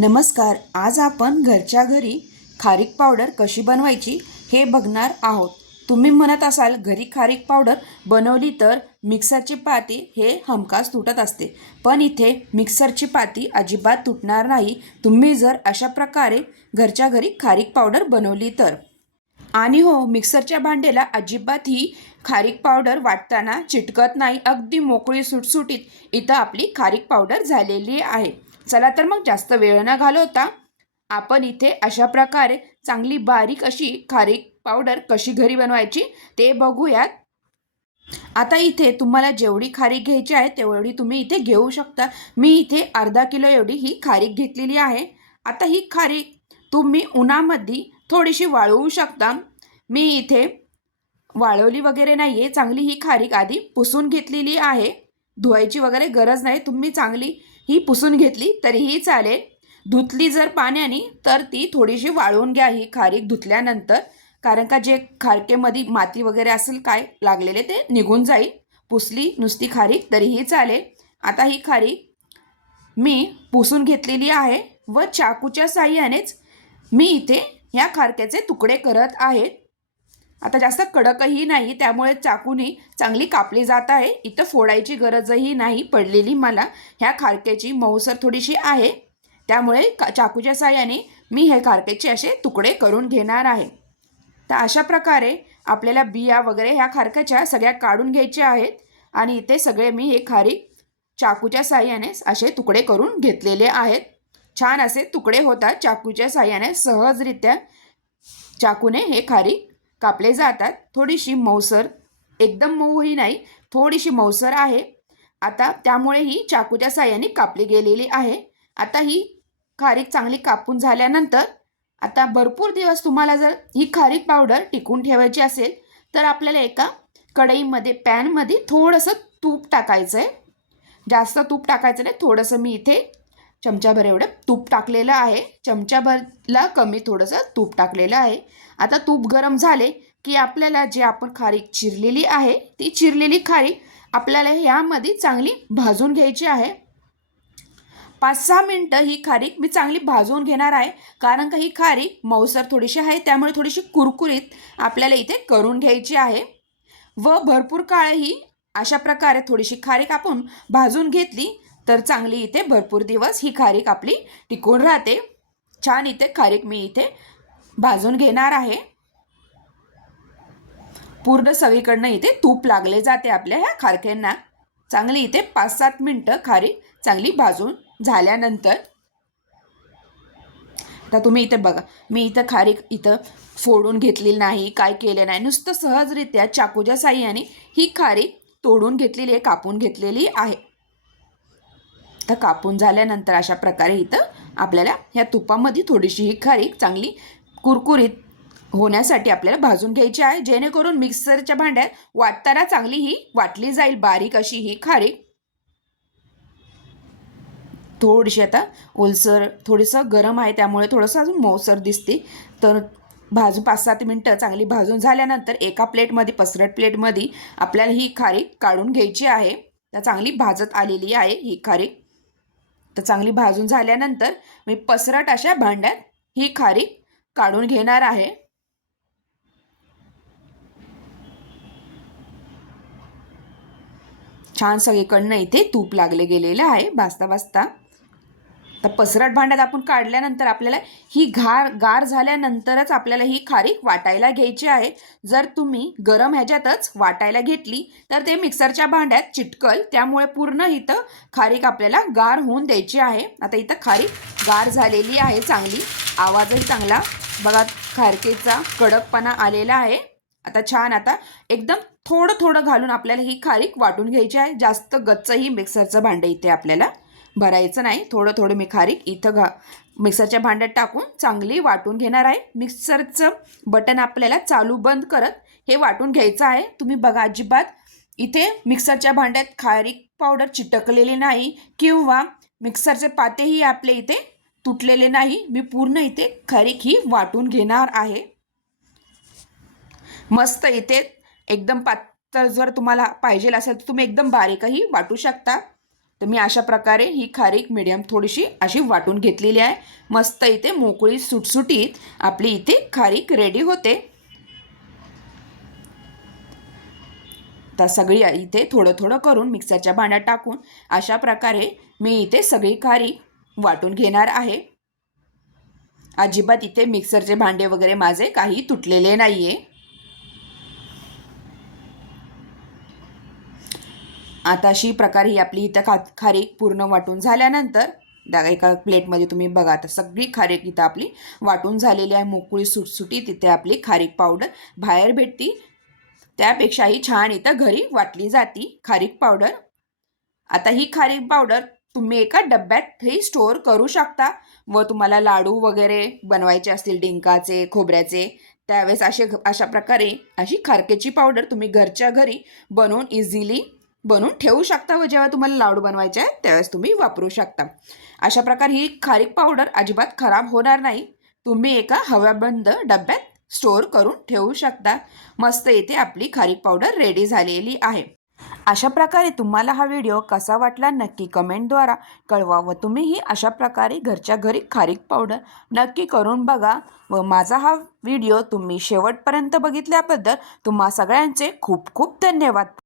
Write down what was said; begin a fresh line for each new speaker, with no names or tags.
नमस्कार आज आपण घरच्या घरी खारीक पावडर कशी बनवायची हे बघणार आहोत. तुम्ही म्हणत असाल घरी खारीक पावडर बनवली तर मिक्सरची पाती हे हमखास तुटत असते. पण इथे मिक्सरची पाती अजिबात तुटणार नाही. तुम्ही जर अशा प्रकारे घरच्या घरी खारीक पावडर बनवली तर. आणि हो मिक्सरच्या भांड्याला अजिबात ही खारीक पावडर वाटताना चिटकत नाही. अगदी मोकळी सुटसुटीत इथं आपली खारीक पावडर झालेली आहे. चला तर मग जास्त वेळ न घालवता आपण इथे अशा प्रकारे चांगली बारीक अशी खारीक पावडर कशी घरी बनवायची ते बघूयात. आता इथे तुम्हाला जेवढी खारीक घ्यायची आहे तेवढी तुम्ही इथे घेऊ शकता. मी इथे अर्धा किलो एवढी ही खारीक घेतलेली आहे. आता ही खारीक तुम्ही उन्हामध्ये थोडीशी वाळवू शकता. मी इथे वाळवली वगैरे नाही आहे चांगली ही खारीक आधी पुसून घेतलेली आहे. धुवायची वगैरे गरज नाही तुम्ही चांगली ही पुसून घेतली तरीही चालेल. धुतली जर पाण्याने तर ती थोडीशी वाळवून घ्या ही खारीक धुतल्यानंतर. कारण का जे खारकेमध्ये माती वगैरे असेल काय लागलेले ते निघून जाईल. पुसली नुसती खारीक तरीही चालेल. आता ही खारीक मी पुसून घेतलेली आहे व चाकूच्या साह्यानेच मी इथे ह्या खारक्याचे तुकडे करत आहे. आता जास्त कडकही नाही त्यामुळे चाकूने चांगली कापली जात आहे. इथं फोडायची गरजही नाही पडलेली मला. ह्या खारक्याची मऊसर थोडीशी आहे. त्यामुळे का चाकूच्या साह्याने मी हे खारक्याचे असे तुकडे करून घेणार आहे. तर अशा प्रकारे आपल्याला बिया वगैरे ह्या खारक्याच्या सगळ्या काढून घ्यायच्या आहेत. आणि इथे सगळे मी हे खारीक चाकूच्या साह्याने असे तुकडे करून घेतलेले आहेत. छान असे तुकडे होतात चाकूच्या साह्याने. सहजरित्या चाकूने हे खारीक कापले जातात. थोडीशी मऊसर एकदम मऊही नाही थोडीशी मऊसर आहे. आता त्यामुळे ही चाकूच्या साह्याने कापली गेलेली आहे. आता ही खारीक चांगली कापून झाल्यानंतर आता भरपूर दिवस तुम्हाला जर ही खारीक पावडर टिकून ठेवायची असेल तर आपल्याला एका कढईमध्ये पॅनमध्ये थोडंसं तूप टाकायचं आहे जास्त तूप टाकायचं नाही थोडंसं मी इथे चमचाभर एवढं तूप टाकलेलं आहे. चमचाभरला कमी थोडंसं तूप टाकलेलं आहे. आता तूप गरम झाले की आपल्याला जे आपण खारीक चिरलेली आहे ती चिरलेली खारीक आपल्याला ह्यामध्ये चांगली भाजून घ्यायची आहे. पाच सहा मिनटं ही खारीक मी चांगली भाजून घेणार आहे. कारण का ही खारीक मऊसर थोडीशी आहे त्यामुळे थोडीशी कुरकुरीत आपल्याला इथे करून घ्यायची आहे. व भरपूर काळ ही अशा प्रकारे थोडीशी खारीक आपण भाजून घेतली. तर चांगली इथे भरपूर दिवस ही खारीक आपली टिकून राहते. छान इथे खारीक मी इथे भाजून घेणार आहे. पूर्ण सगळीकडनं इथे तूप लागले जाते आपल्या ह्या खारक्यांना चांगली इथे पाच सात मिनटं खारीक चांगली भाजून झाल्यानंतर. आता तुम्ही इथे बघा मी इथं खारीक इथं फोडून घेतलेली नाही काय केले नाही. नुसतं सहजरित्या चाकूच्या साह्याने ही खारीक तोडून घेतलेली आहे कापून घेतलेली आहे. तर कापून झाल्यानंतर अशा प्रकारे इथं आपल्याला ह्या तुपामध्ये थोडीशी ही खारीक चांगली कुरकुरीत होण्यासाठी आपल्याला भाजून घ्यायची आहे. जेणेकरून मिक्सरच्या भांड्यात वाटताना चांगली ही वाटली जाईल बारीक अशी ही खारीक थोडीशी आता ओलसर थोडंसं गरम आहे त्यामुळे थोडंसं अजून मऊसर दिसते. तर भाजून पाच सात मिनटं चांगली भाजून झाल्यानंतर एका प्लेटमध्ये पसरट प्लेटमध्ये आपल्याला ही खारीक काढून घ्यायची आहे. तर चांगली भाजत आलेली आहे ही खारीक तर चांगली भाजून झाल्यानंतर मी पसरट अशा भांड्यात ही खारीक काढून घेणार आहे. छान सगळीकडनं इथे तूप लागले गेलेलं आहे. भाजता भाजता तर पसरट भांड्यात आपण काढल्यानंतर आपल्याला ही घार गार झाल्यानंतरच आपल्याला ही खारीक वाटायला घ्यायची आहे. जर तुम्ही गरम ह्याच्यातच वाटायला घेतली तर ते मिक्सरच्या भांड्यात चिटकल. त्यामुळे पूर्ण इथं खारीक आपल्याला गार होऊन द्यायची आहे. आता इथं खारीक गार झालेली आहे चांगली. आवाजही चांगला. बघा खारकेचा कडकपणा आलेला आहे. आता छान आता एकदम थोडं थोडं घालून आपल्याला ही खारीक वाटून घ्यायची आहे. जास्त गच्चही मिक्सरचं भांडं इथे आपल्याला भरायचं नाही. थोडं थोडं मी खारीक इथं घा मिक्सरच्या भांड्यात टाकून चांगली वाटून घेणार आहे. मिक्सरचं बटन आपल्याला चालू बंद करत हे वाटून घ्यायचं आहे. तुम्ही बघा अजिबात इथे मिक्सरच्या भांड्यात खारीक पावडर चिटकलेली नाही किंवा मिक्सरचे पातेही आपले इथे तुटलेले नाही. मी पूर्ण इथे खारीक ही वाटून घेणार आहे. मस्त इथे एकदम पातळ जर तुम्हाला पाहिजे असेल तर तुम्ही एकदम बारीकही वाटू शकता. तर मी अशा प्रकारे ही खारीक मिडियम थोडीशी अशी वाटून घेतलेली आहे. मस्त इथे मोकळी सुटसुटीत आपली इथे खारीक रेडी होते. तर सगळी इथे थोडं थोडं करून मिक्सरच्या भांड्यात टाकून अशा प्रकारे मी इथे सगळी खारीक वाटून घेणार आहे. अजिबात इथे मिक्सरचे भांडे वगैरे माझे काही तुटलेले नाही आहे आता अशी प्रकारे ही आपली इथं खा खारीक पूर्ण वाटून झाल्यानंतर दा एका प्लेटमध्ये तुम्ही बघा आता सगळी खारीक इथं आपली वाटून झालेली आहे. मोकळी सुटसुटी तिथे आपली खारीक पावडर बाहेर भेटती. त्यापेक्षाही छान इथं घरी वाटली जाती खारीक पावडर. आता ही खारीक पावडर तुम्ही एका डब्यातही स्टोअर करू शकता व तुम्हाला लाडू वगैरे बनवायचे असतील डिंकाचे खोबऱ्याचे त्यावेळेस असे अशा प्रकारे अशी खारकेची पावडर तुम्ही घरच्या घरी बनवून इझिली बनवून ठेवू शकता व जेव्हा तुम्हाला लाडू बनवायचे आहे त्यावेळेस तुम्ही वापरू शकता. अशा प्रकारे ही खारीक पावडर अजिबात खराब होणार नाही. तुम्ही एका हवाबंद डब्यात स्टोअर करून ठेवू शकता. मस्त येथे आपली खारीक पावडर रेडी झालेली आहे. अशा प्रकारे तुम्हाला हा व्हिडिओ कसा वाटला नक्की कमेंटद्वारा कळवा व तुम्हीही अशा प्रकारे घरच्या घरी खारीक पावडर नक्की करून बघा. व माझा हा व्हिडिओ तुम्ही शेवटपर्यंत बघितल्याबद्दल तुम्हा सगळ्यांचे खूप खूप धन्यवाद.